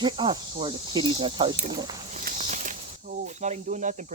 I swear the kitty's gonna toast in it. Oh, it's not even doing nothing.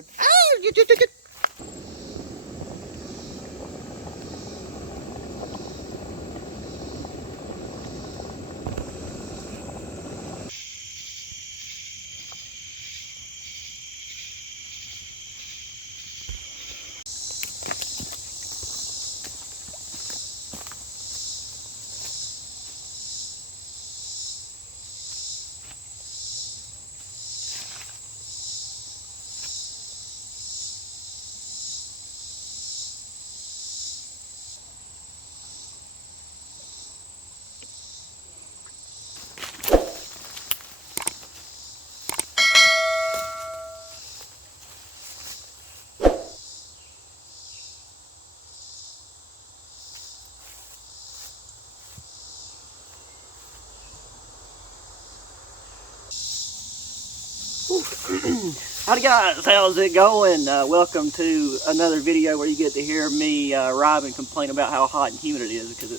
Howdy guys, how's it going? Welcome to another video where you get to hear me rhyme and complain about how hot and humid it is, because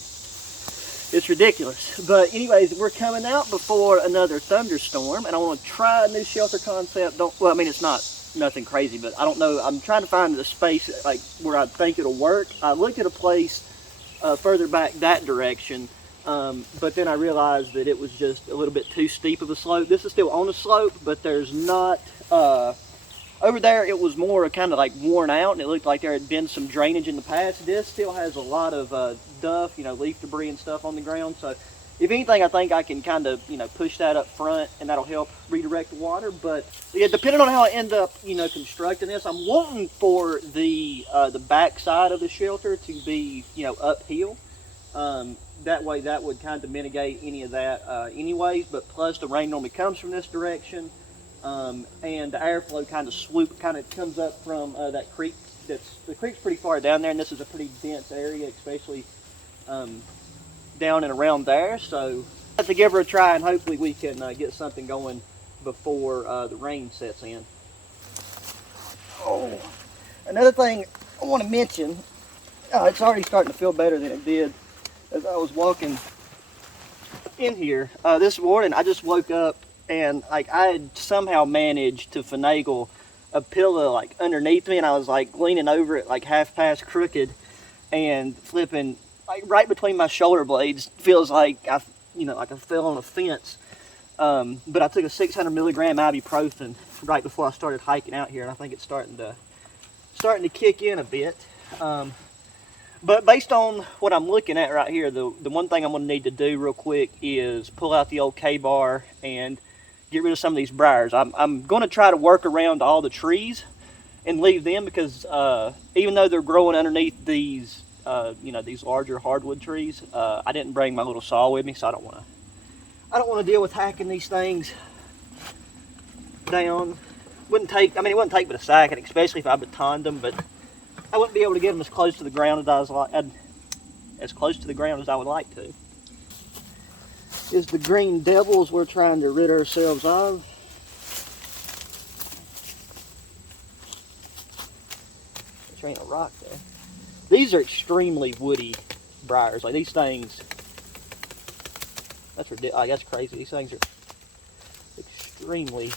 it's ridiculous. But anyways, we're coming out before another thunderstorm, and I want to try a new shelter concept. Well, I mean, it's not nothing crazy, but I don't know. I'm trying to find the space like where I think it'll work. I looked at a place further back that direction. But then I realized that it was just a little bit too steep of a slope. This is still on a slope, but there's not, over there it was more kind of like worn out, and it looked like there had been some drainage in the past. This still has a lot of duff, leaf debris and stuff on the ground. So if anything, I think I can kind of, push that up front, and that'll help redirect the water. But yeah, depending on how I end up, constructing this, I'm wanting for the back side of the shelter to be, uphill. That way that would kind of mitigate any of that anyways, but plus the rain normally comes from this direction, and the airflow kind of comes up from that creek. The creek's pretty far down there, and this is a pretty dense area, especially down and around there. So I have to give her a try, and hopefully we can get something going before the rain sets in. Oh, another thing I want to mention, it's already starting to feel better than it did. As I was walking in here this morning, I just woke up and I had somehow managed to finagle a pillow underneath me, and I was leaning over it half past crooked and flipping right between my shoulder blades. Feels like I fell on a fence. But I took a 600 milligram ibuprofen right before I started hiking out here, and I think it's starting to kick in a bit. But based on what I'm looking at right here, the one thing I'm going to need to do real quick is pull out the old K-bar and get rid of some of these briars. I'm going to try to work around all the trees and leave them, because even though they're growing underneath these, these larger hardwood trees, I didn't bring my little saw with me, so I don't want to deal with hacking these things down. It wouldn't take but a second, especially if I batoned them, but I wouldn't be able to get them as close to the ground as I would like to. Is the green devils we're trying to rid ourselves of. There ain't a rock there. These are extremely woody briars. These things, that's ridiculous. That's crazy. These things are extremely.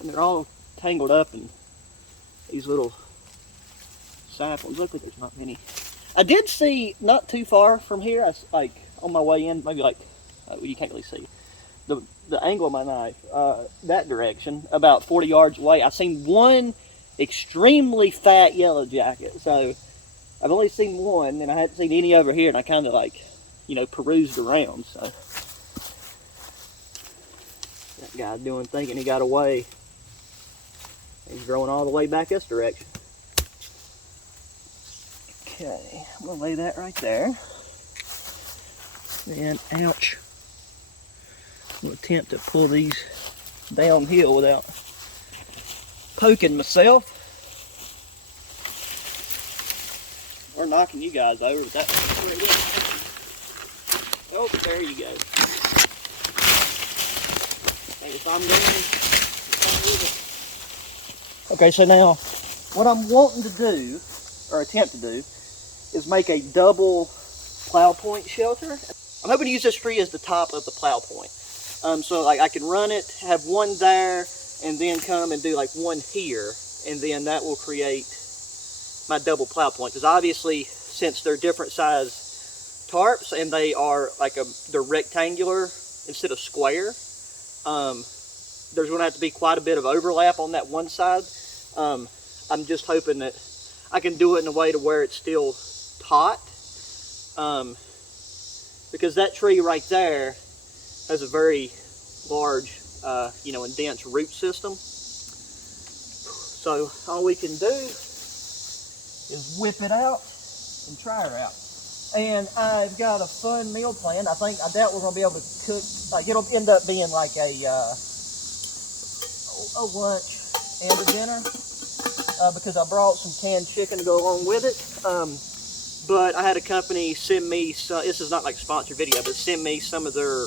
And they're all tangled up in these little saplings. Look like there's not many. I did see not too far from here, on my way in, maybe you can't really see the angle of my knife, that direction, about 40 yards away. I seen one extremely fat yellow jacket. So I've only seen one, and I hadn't seen any over here, and I kind of perused around. So that guy thinking he got away. He's growing all the way back this direction. Okay, I'm going to lay that right there. And, ouch. I'm going to attempt to pull these downhill without poking myself. Or knocking you guys over, but that's what it is. Oh, there you go. And if I'm doing it, Okay, so now What I'm wanting to do, or attempt to do, is make a double plow point shelter. I'm hoping to use this tree as the top of the plow point. So like I can run it, have one there, and then come and do like one here, and then that will create my double plow point. Because obviously, since they're different size tarps and they are like they're rectangular instead of square, there's going to have to be quite a bit of overlap on that one side. I'm just hoping that I can do it in a way to where it's still taut, because that tree right there has a very large, and dense root system. So all we can do is whip it out and try her out. And I've got a fun meal plan. I doubt we're going to be able to cook. Like, it'll end up being like a lunch and a dinner, because I brought some canned chicken to go along with it. But I had a company send me some, this is not like a sponsored video, but send me some of their,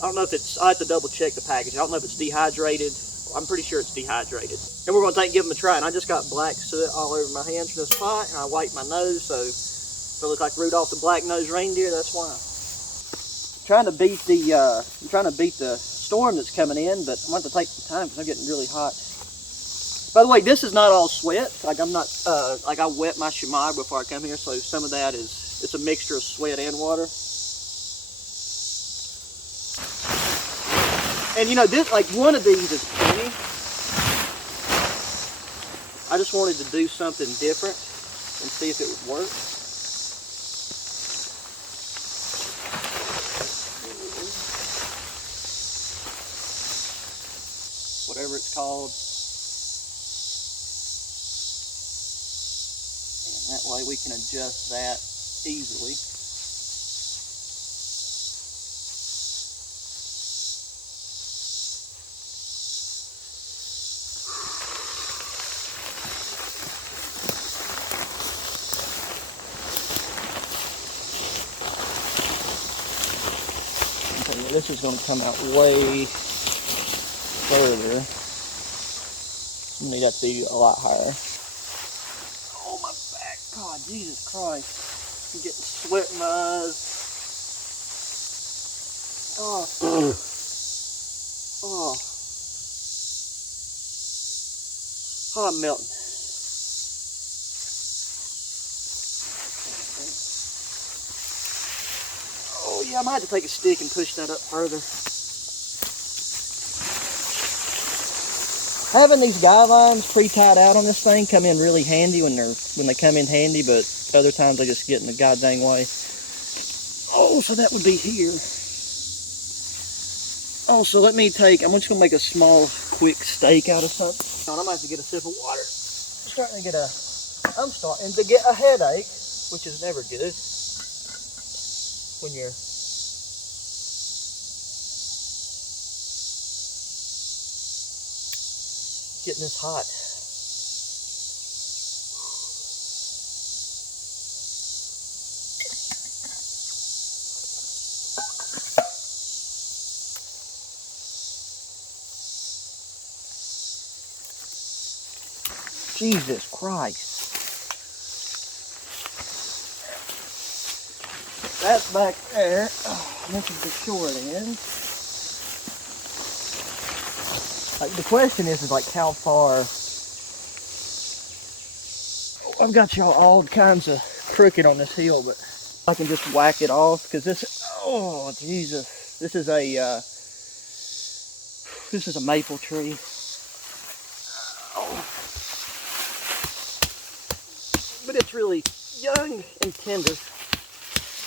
I don't know if it's, I have to double check the package. I don't know if it's dehydrated. I'm pretty sure it's dehydrated. And we're going to give them a try. And I just got black soot all over my hands from this pot, and I wiped my nose, so if I look like Rudolph the Black-Nosed Reindeer, that's why. I'm trying to beat the storm that's coming in, but I'm going to have to take some time because I'm getting really hot. By the way, this is not all sweat. Like, I'm not, like I wet my shemagh before I come here, so some of that is, it's a mixture of sweat and water. And this, like, one of these is plenty. I just wanted to do something different and see if it would work. Whatever it's called. And that way we can adjust that easily. This is going to come out way further. I need that to be a lot higher. Oh, my back. God, Jesus Christ. I'm getting sweat in my eyes. Oh. Oh. Oh, I'm melting. Oh yeah, I might have to take a stick and push that up further. Having these guidelines pre-tied out on this thing come in really handy when they come in handy, but other times they just get in the goddamn way. Oh, so that would be here. Oh, so let me take, I'm just gonna make a small, quick steak out of something. I'm gonna have to get a sip of water. I'm starting to get a headache, which is never good when you're getting this hot. Jesus Christ. That's back there. This is the short end. Like, the question is like how far. I've got y'all all kinds of crooked on this hill, but I can just whack it off because this. Oh Jesus! This is a maple tree. Oh. But it's really young and tender.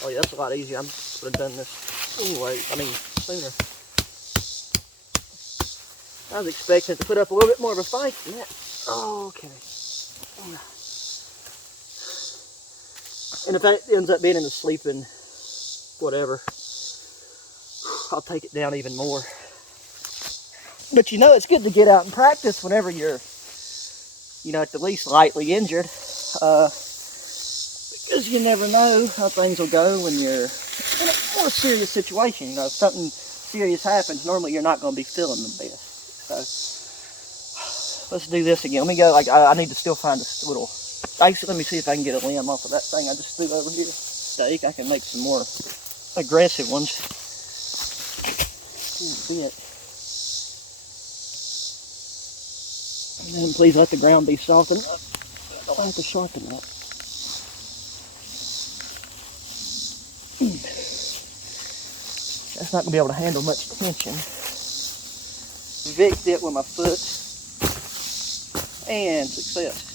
Oh yeah, that's a lot easier. I would have done this anyway. I mean, sooner. I was expecting it to put up a little bit more of a fight than that. Oh, okay. And if that ends up being in the sleeping whatever, I'll take it down even more. But it's good to get out and practice whenever you're, at the least lightly injured. Because you never know how things will go when you're in a more serious situation. If something serious happens, normally you're not going to be feeling the best. So, Let's do this again. Let me go. Like I need to still find a little. Actually, let me see if I can get a limb off of that thing I just threw over here. Stake. I can make some more aggressive ones. Bit. And then please let the ground be softened up. I don't have to sharpen that. That's not going to be able to handle much tension. Vic'd it with my foot. And success.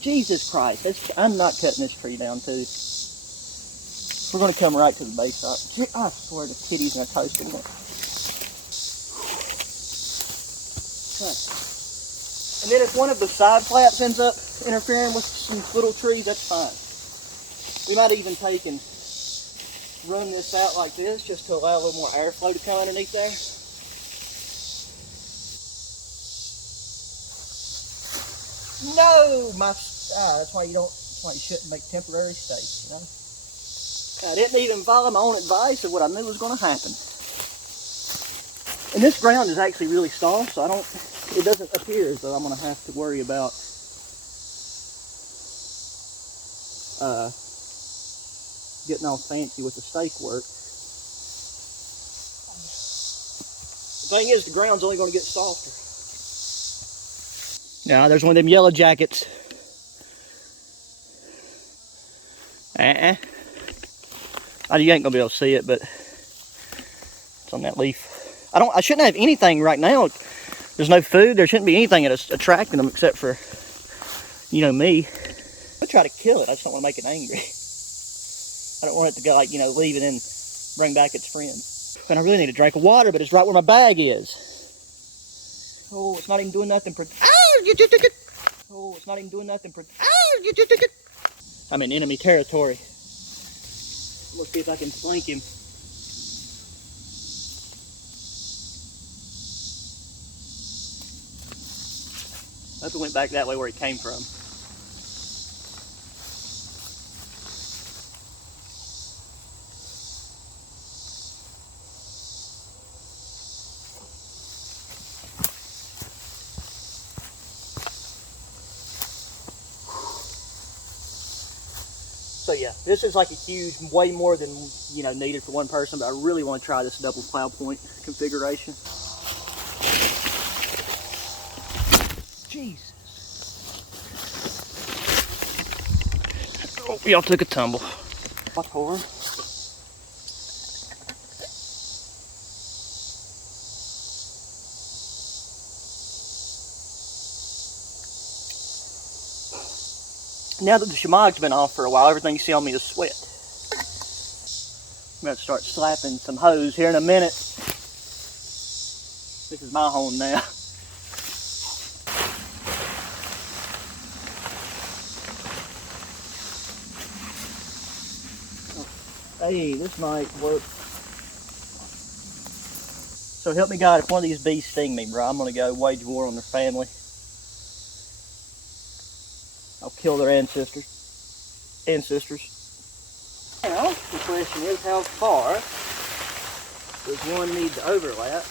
Jesus Christ, I'm not cutting this tree down too. We're going to come right to the base top. I swear the kitty's going to toast in it. And then if one of the side flaps ends up interfering with some little trees, that's fine. We might even take and run this out like this just to allow a little more airflow to come underneath there. No, that's why you shouldn't make temporary stakes, you know. I didn't even follow my own advice of what I knew was going to happen. And this ground is actually really soft, so it doesn't appear as though I'm going to have to worry about getting all fancy with the stake work. The thing is, the ground's only going to get softer. Now, there's one of them yellow jackets. Oh, you ain't gonna be able to see it, but it's on that leaf. I shouldn't have anything right now. There's no food. There shouldn't be anything that's attracting them except for, you know, me. I try to kill it. I just don't want to make it angry. I don't want it to go, like, you know, leave and then bring back its friend. And I really need a drink of water, but it's right where my bag is. Oh, it's not even doing nothing. Oh, it's not even doing nothing. I'm in enemy territory. Let's see if I can flank him. I hope he went back that way where he came from. So yeah, this is like a huge, way more than, you know, needed for one person, but I really want to try this double plow point configuration. Jesus. Oh, y'all took a tumble. What for? Now that the shamag's been off for a while, everything you see on me is sweat. I'm going to start slapping some hose here in a minute. This is my home now. Hey, this might work. So help me God, if one of these bees sting me, bro, I'm going to go wage war on their family. I'll kill their ancestors. Now, the question is, how far does one need to overlap?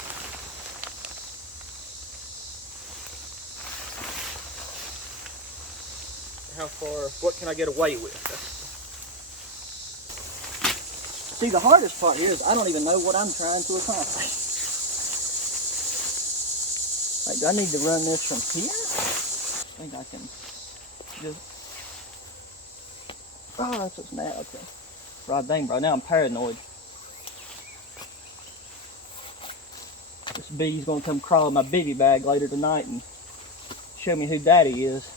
How far, what can I get away with? See, the hardest part here is I don't even know what I'm trying to accomplish. Like, do I need to run this from here? I think I can just... Oh, that's what's now. Okay. Right, dang, bro. Now I'm paranoid. This bee's gonna come crawl in my bivy bag later tonight and show me who daddy is.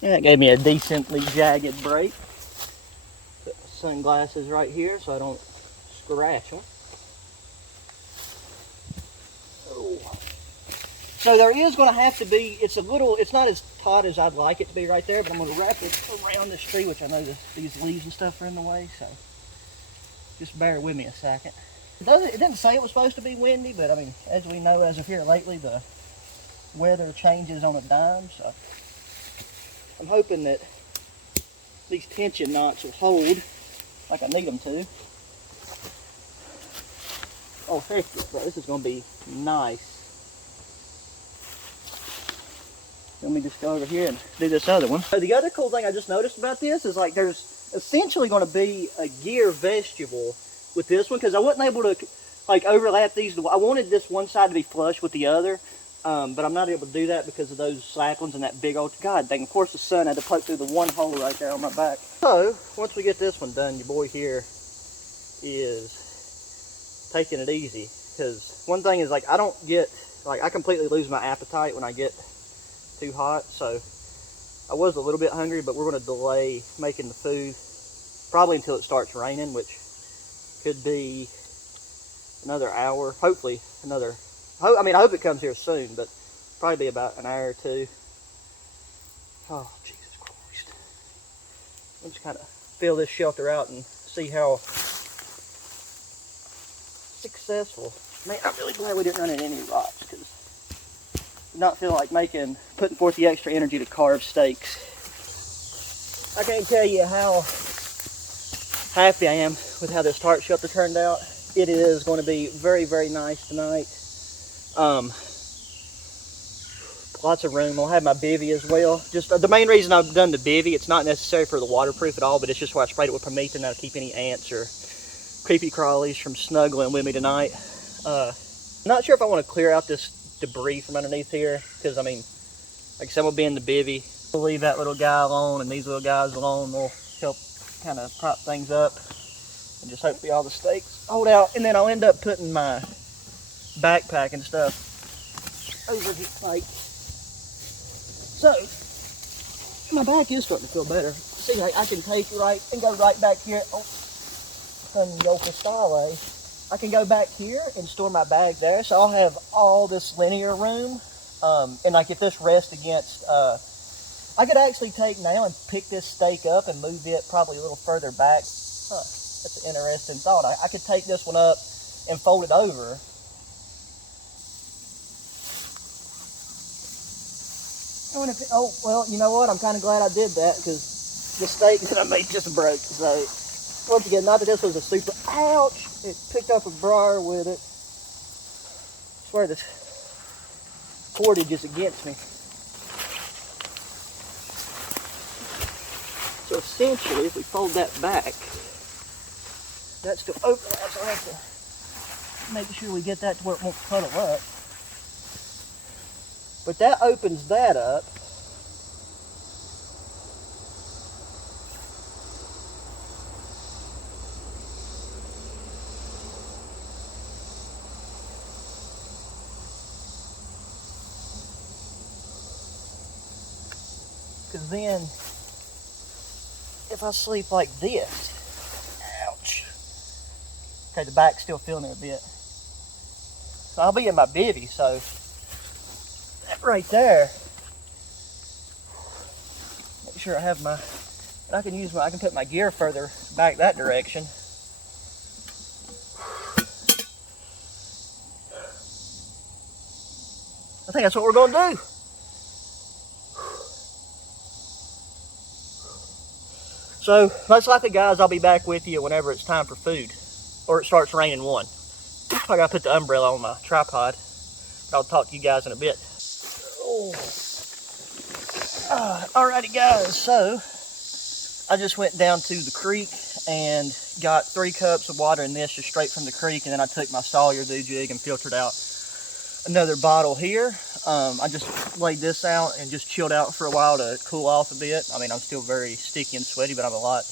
And that gave me a decently jagged break. Put my sunglasses right here so I don't scratch them. Oh. So there is going to have to be, it's not as taut as I'd like it to be right there, but I'm going to wrap it around this tree, which I know these leaves and stuff are in the way, so just bear with me a second. It didn't say it was supposed to be windy, but I mean, as we know as of here lately, the weather changes on a dime. So I'm hoping that these tension knots will hold like I need them to. Oh heck yeah, bro, this is gonna be nice. Let me just go over here and do this other one. So the other cool thing I just noticed about this is like there's essentially going to be a gear vestibule with this one, because I wasn't able to like overlap these. I wanted this one side to be flush with the other, but I'm not able to do that because of those saplings and that big old, god dang, of course the sun had to poke through the one hole right there on my back. So once we get this one done, your boy here is taking it easy, because one thing is like I don't get, like I completely lose my appetite when I get too hot. So I was a little bit hungry, but we're going to delay making the food probably until it starts raining, which could be another hour, hopefully another, I mean I hope it comes here soon, but probably be about an hour or two. Oh Jesus Christ, I'm just kind of fill this shelter out and see how successful. Man, I'm really glad we didn't run into any rocks, because not feel like putting forth the extra energy to carve steaks. I can't tell you how happy I am with how this tarp shelter turned out. It is going to be very, very nice tonight. Lots of room. I'll have my bivvy as well. Just the main reason I've done the bivvy, it's not necessary for the waterproof at all, but it's just where I sprayed it with permethrin. That'll keep any ants or creepy crawlies from snuggling with me tonight. I'm not sure if I want to clear out this debris from underneath here, because I mean, like I said, we'll be in the bivvy. We'll leave that little guy alone and these little guys alone. We'll help kind of prop things up and just hopefully all the steaks hold out. And then I'll end up putting my backpack and stuff over here, like so. My back is starting to feel better. See, like I can take it right and go right back here. Oh, Yoka Stale. I can go back here and store my bag there, so I'll have all this linear room. And like if this rests against, I could actually take now and pick this steak up and move it probably a little further back. Huh, that's an interesting thought. I could take this one up and fold it over. Oh, well, you know what? I'm kind of glad I did that, because the steak that I made just broke. So once again, not that this was a super, ouch, it picked up a briar with it. I swear this cordage is against me. So essentially, if we fold that back, that's still open, so I have to make sure we get that to where it won't puddle up. But that opens that up. Because then, if I sleep like this, ouch. Okay, the back's still feeling it a bit. So I'll be in my bivvy, so that right there, make sure I have my, and I can put my gear further back that direction. I think that's what we're going to do. So, most likely, guys, I'll be back with you whenever it's time for food, or it starts raining one. I gotta put the umbrella on my tripod. I'll talk to you guys in a bit. Oh. Alrighty, guys, so I just went down to the creek and got 3 cups of water in this just straight from the creek, and then I took my Sawyer Dew jig and filtered out another bottle here. I just laid this out and just chilled out for a while to cool off a bit. I mean, I'm still very sticky and sweaty, but I'm a lot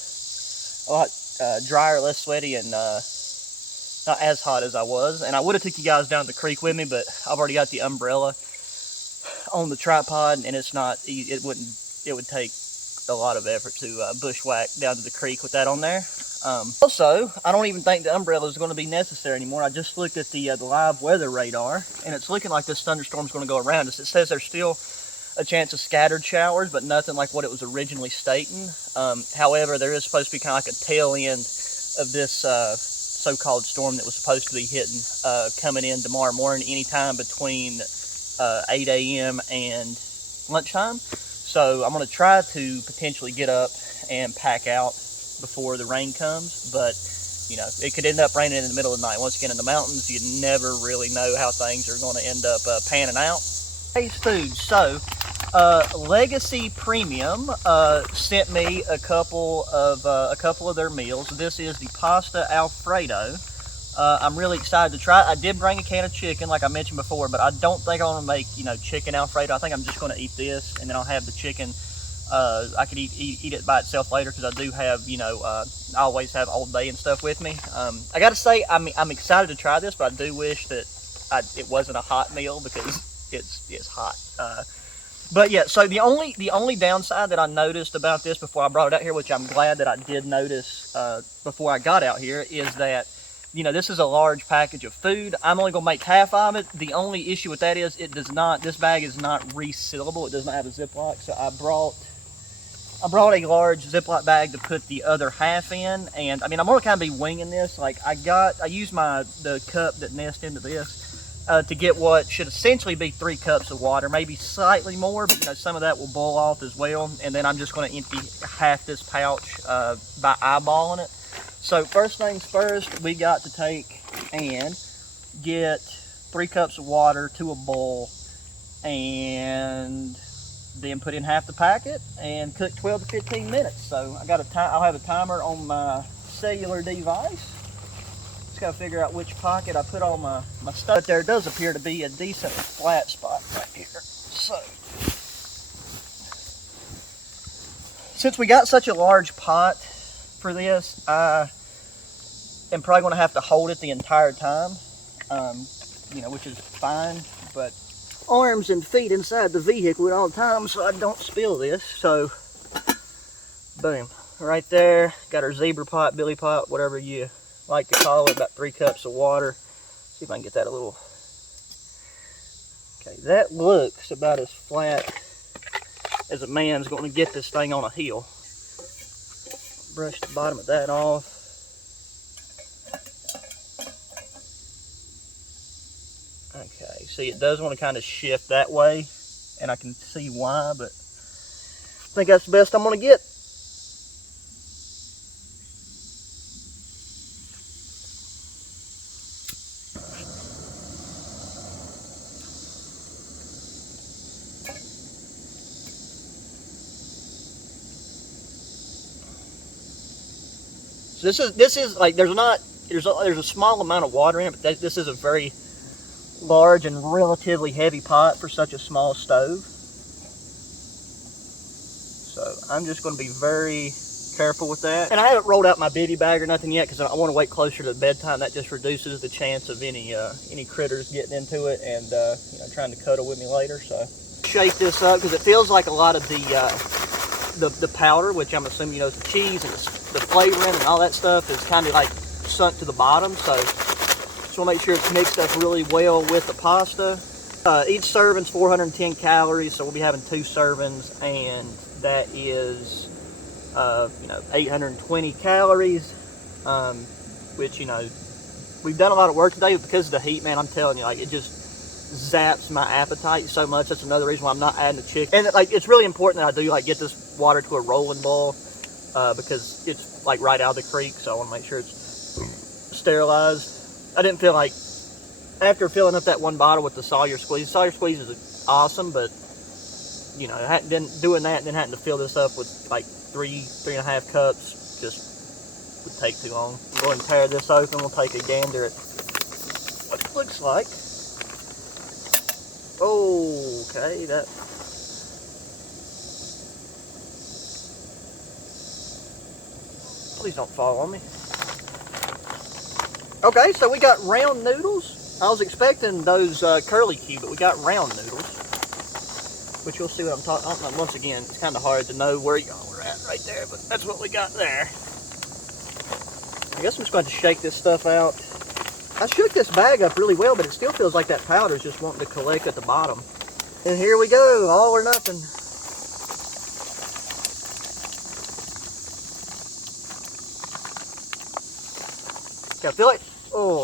drier, less sweaty, and not as hot as I was. And I would have took you guys down to the creek with me, but I've already got the umbrella on the tripod, and it's not, it would take a lot of effort to bushwhack down to the creek with that on there. Also, I don't even think the umbrella is going to be necessary anymore. I just looked at the live weather radar, and it's looking like this thunderstorm is going to go around us. It says there's still a chance of scattered showers, but nothing like what it was originally stating. However, there is supposed to be kind of like a tail end of this so-called storm that was supposed to be hitting, coming in tomorrow morning, anytime between 8 a.m. and lunchtime. So I'm going to try to potentially get up and pack out before the rain comes, but you know, it could end up raining in the middle of the night. Once again, in the mountains, you never really know how things are going to end up panning out. Today's food. So Legacy Premium sent me a couple of their meals. This is the pasta Alfredo. I'm really excited to try it. I did bring a can of chicken, like I mentioned before, but I don't think I want to make, you know, chicken Alfredo. I think I'm just going to eat this, and then I'll have the chicken. I could eat it by itself later, because I do have, you know, I always have Old Bay and stuff with me. I got to say, I'm excited to try this, but I do wish that it wasn't a hot meal, because it's hot. But yeah, so the only downside that I noticed about this before I brought it out here, which I'm glad that I did notice before I got out here, is that, you know, this is a large package of food. I'm only going to make half of it. The only issue with that is this bag is not resealable. It does not have a Ziploc. So I brought a large Ziploc bag to put the other half in. And I mean, I'm going to kind of be winging this. Like I used the cup that nests into this to get what should essentially be 3 cups of water, maybe slightly more, but you know, some of that will boil off as well. And then I'm just going to empty half this pouch by eyeballing it. So first things first, we got to take and get 3 cups of water to a boil, and then put in half the packet and cook 12 to 15 minutes. So I'll have a timer on my cellular device. Just got to figure out which pocket I put all my stuff. But there does appear to be a decent flat spot right here. So since we got such a large pot for this, I am probably going to have to hold it the entire time, you know, which is fine, but arms and feet inside the vehicle at all times so I don't spill this. So boom, right there, got our zebra pot, billy pot, whatever you like to call it, about 3 cups of water. See if I can get that a little, okay, that looks about as flat as a man's going to get this thing on a hill. Brush the bottom of that off. Okay, see, it does want to kind of shift that way, and I can see why, but I think that's the best I'm going to get. So this is like, there's a small amount of water in it, but this is a very large and relatively heavy pot for such a small stove. So I'm just going to be very careful with that. And I haven't rolled out my bivy bag or nothing yet, because I want to wait closer to bedtime. That just reduces the chance of any critters getting into it and you know, trying to cuddle with me later. So shake this up, because it feels like a lot of the powder, which I'm assuming, you know, is the cheese and the flavoring and all that stuff, is kind of like sunk to the bottom. So just want to make sure it's mixed up really well with the pasta. Each serving's 410 calories, so we'll be having 2 servings, and that is you know, 820 calories, which, you know, we've done a lot of work today, but because of the heat, man, I'm telling you, like, it just zaps my appetite so much. That's another reason why I'm not adding the chicken. And like, it's really important that I do like get this water to a rolling boil, because it's like right out of the creek, so I want to make sure it's sterilized. I didn't feel like, after filling up that 1 bottle with the Sawyer Squeeze is awesome, but you know, doing that and then having to fill this up with like 3.5 cups just would take too long. We'll go ahead and tear this open. We'll take a gander at what it looks like. Okay, that. Please don't fall on me. Okay, so we got round noodles. I was expecting those curly Q, but we got round noodles, which you'll see what I'm talking about. Once again, it's kind of hard to know where y'all were at right there, but that's what we got there. I guess I'm just going to shake this stuff out. I shook this bag up really well, but it still feels like that powder is just wanting to collect at the bottom. And here we go, all or nothing.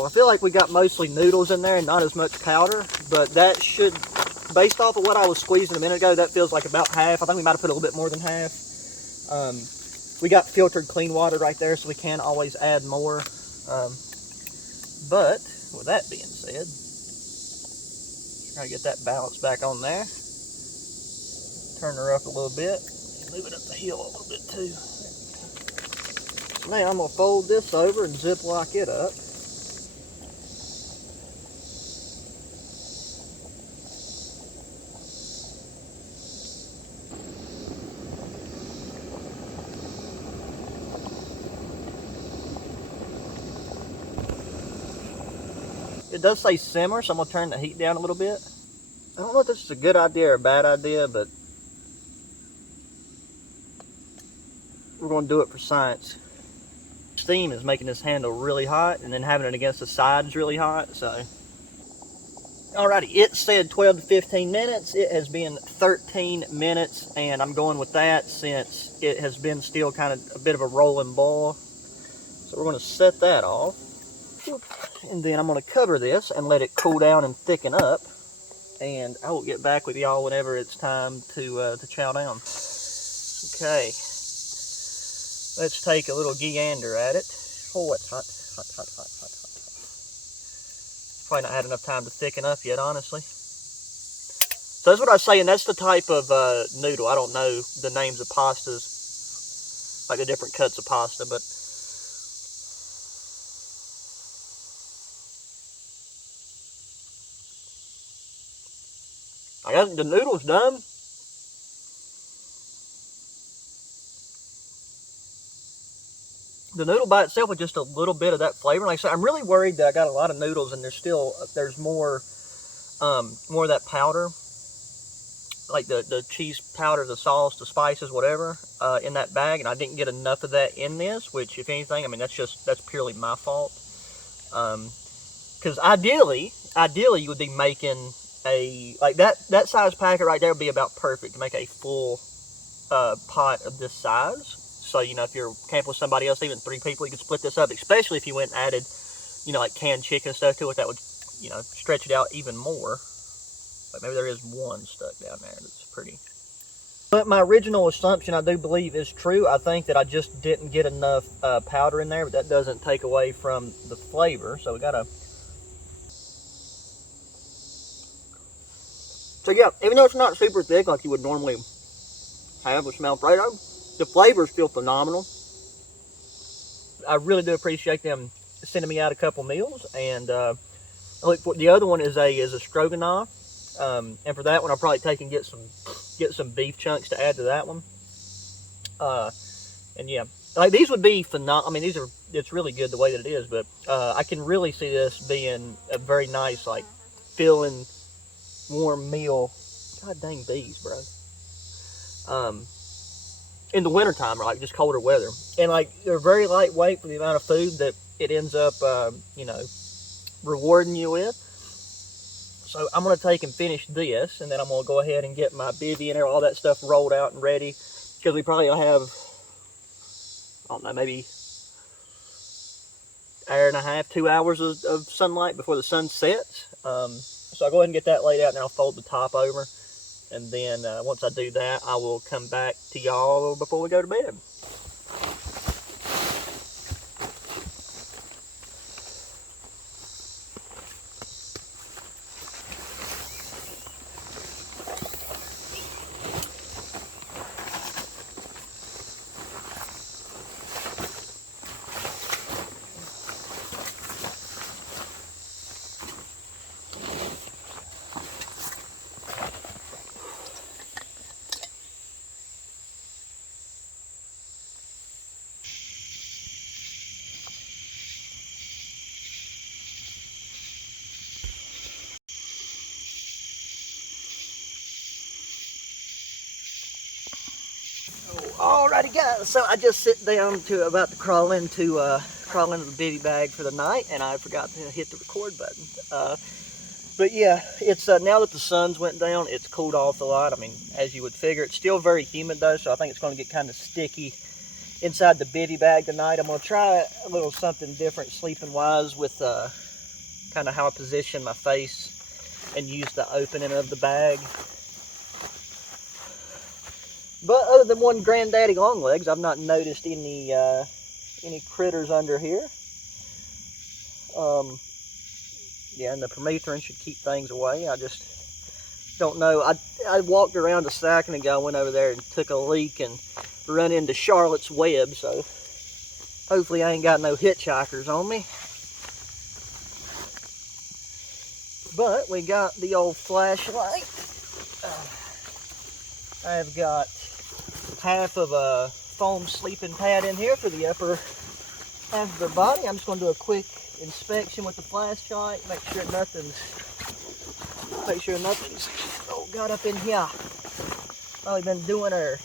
I feel like we got mostly noodles in there and not as much powder, but that should based off of what I was squeezing a minute ago, that feels like about half. I think we might have put a little bit more than half. We got filtered clean water right there, so we can always add more. But with that being said, try to get that balance back on there. Turn her up a little bit. Move it up the hill a little bit too. So now I'm going to fold this over and zip lock it up. It does say simmer, so I'm going to turn the heat down a little bit. I don't know if this is a good idea or a bad idea, but we're going to do it for science. Steam is making this handle really hot, and then having it against the sides really hot, so. Alrighty, it said 12 to 15 minutes. It has been 13 minutes, and I'm going with that since it has been still kind of a bit of a rolling boil. So we're going to set that off. And then I'm going to cover this and let it cool down and thicken up. And I will get back with y'all whenever it's time to chow down. Okay. Let's take a little gander at it. Oh, it's hot, hot, hot, hot, hot, hot. Probably not had enough time to thicken up yet, honestly. So that's what I was saying. That's the type of noodle. I don't know the names of pastas, like the different cuts of pasta, but I guess the noodle's done. The noodle by itself with just a little bit of that flavor. Like I said, I'm really worried that I got a lot of noodles and there's more of that powder, like the cheese powder, the sauce, the spices, whatever, in that bag, and I didn't get enough of that in this. Which, if anything, I mean that's purely my fault. Because ideally, you would be making like that size packet right there would be about perfect to make a full pot of this size. So, you know, if you're camping with somebody else, even 3 people, you could split this up, especially if you went and added, you know, like canned chicken and stuff to it. That would, you know, stretch it out even more. But maybe there is one stuck down there that's pretty. But my original assumption, I do believe, is true. I think that I just didn't get enough powder in there, but that doesn't take away from the flavor. So we gotta. So yeah, even though it's not super thick like you would normally have with Alfredo, the flavor is still phenomenal. I really do appreciate them sending me out a couple meals, and look for the other one is a stroganoff, and for that one I'll probably take and get some beef chunks to add to that one. And yeah, like these would be phenomenal. I mean, it's really good the way that it is, but I can really see this being a very nice, like, filling, warm meal. God dang bees, bro. In the wintertime, or like just colder weather. And like they're very lightweight for the amount of food that it ends up, you know, rewarding you with. So I'm going to take and finish this, and then I'm going to go ahead and get my bivy and all that stuff rolled out and ready. Because we probably have, I don't know, maybe an hour and a half, 2 hours of sunlight before the sun sets. So I'll go ahead and get that laid out, and then I'll fold the top over. And then once I do that, I will come back to y'all before we go to bed. Alrighty guys, so I just sit down to about to crawl into the biddy bag for the night, and I forgot to hit the record button. But yeah, it's now that the sun's went down, it's cooled off a lot. I mean, as you would figure, it's still very humid though, so I think it's going to get kind of sticky inside the biddy bag tonight. I'm going to try a little something different sleeping wise with kind of how I position my face and use the opening of the bag. But other than one granddaddy longlegs, I've not noticed any critters under here. Yeah, and the permethrin should keep things away. I just don't know. I walked around a second ago, went over there and took a leak and run into Charlotte's Web, so hopefully I ain't got no hitchhikers on me. But we got the old flashlight. I've got half of a foam sleeping pad in here for the upper half of their body. I'm just going to do a quick inspection with the flashlight, make sure nothing's got up in here. Probably been doing her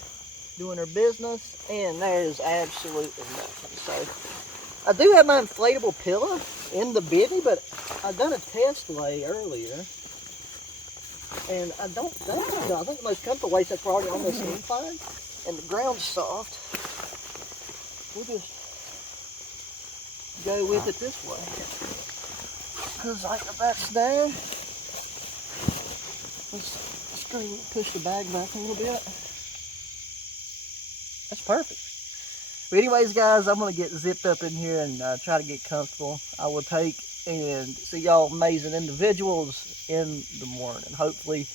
business, and there's absolutely nothing. So I do have my inflatable pillow in the bivvy, but I done a test lay earlier, and I think the most comfortable way, so far already on this incline, and the ground's soft. We'll just go with it this way. Because like the back's down. Let's push the bag back a little bit. That's perfect. But anyways, guys, I'm going to get zipped up in here and try to get comfortable. I will take and see y'all amazing individuals in the morning. Hopefully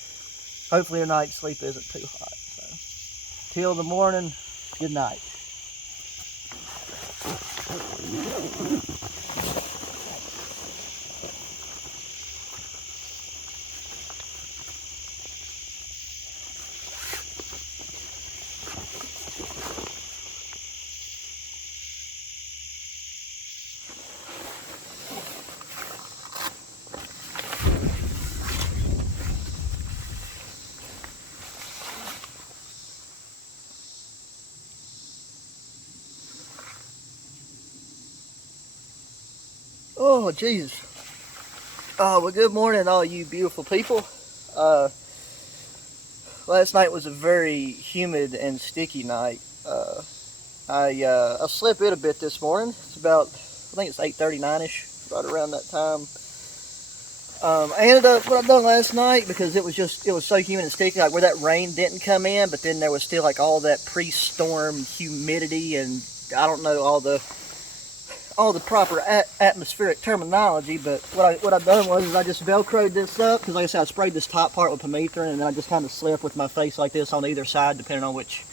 your night's sleep isn't too hot. So, till the morning, good night. Oh, Jesus. Oh, well, good morning, all you beautiful people. Last night was a very humid and sticky night. I slept in a bit this morning. It's about, I think it's 8:39ish, right around that time. I ended up, what I done last night, because it was so humid and sticky, like where that rain didn't come in, but then there was still like all that pre-storm humidity, and I don't know all the proper atmospheric terminology, but what I done was I just velcroed this up, because like I said, I sprayed this top part with permethrin, and then I just kind of slept with my face like this on either side, depending on which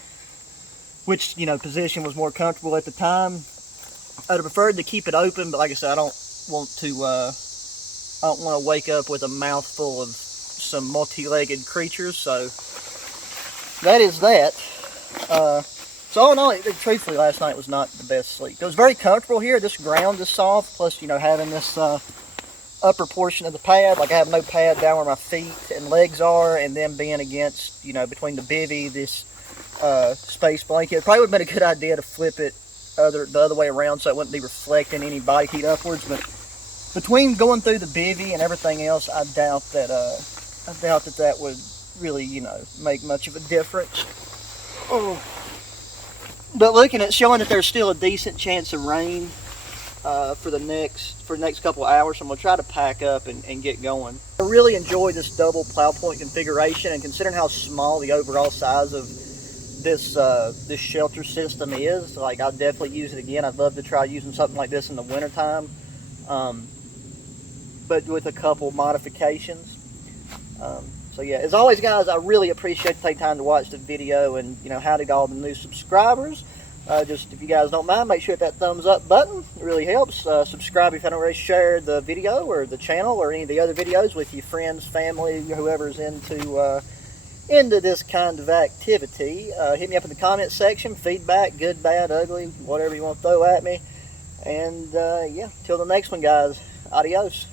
position was more comfortable at the time. I'd have preferred to keep it open, but like I said, I don't want to wake up with a mouthful of some multi-legged creatures, so that is that. So all in all, truthfully, last night was not the best sleep. It was very comfortable here. This ground is soft, plus, having this upper portion of the pad, like I have no pad down where my feet and legs are, and then being against, between the bivvy, this space blanket. It probably would have been a good idea to flip it the other way around so it wouldn't be reflecting any body heat upwards, but between going through the bivvy and everything else, I doubt that would really, make much of a difference. Oh. But looking at showing that there's still a decent chance of rain for the next couple of hours, so I'm going to try to pack up and get going. I really enjoy this double plow point configuration, and considering how small the overall size of this shelter system is, like I'll definitely use it again. I'd love to try using something like this in the wintertime, but with a couple modifications. So yeah, as always, guys, I really appreciate you taking time to watch the video, and howdy to all the new subscribers. Just if you guys don't mind, make sure to hit that thumbs up button. It really helps. Subscribe if you haven't already shared the video or the channel or any of the other videos with your friends, family, whoever's into this kind of activity. Hit me up in the comment section. Feedback, good, bad, ugly, whatever you want to throw at me. And yeah, till the next one, guys. Adios.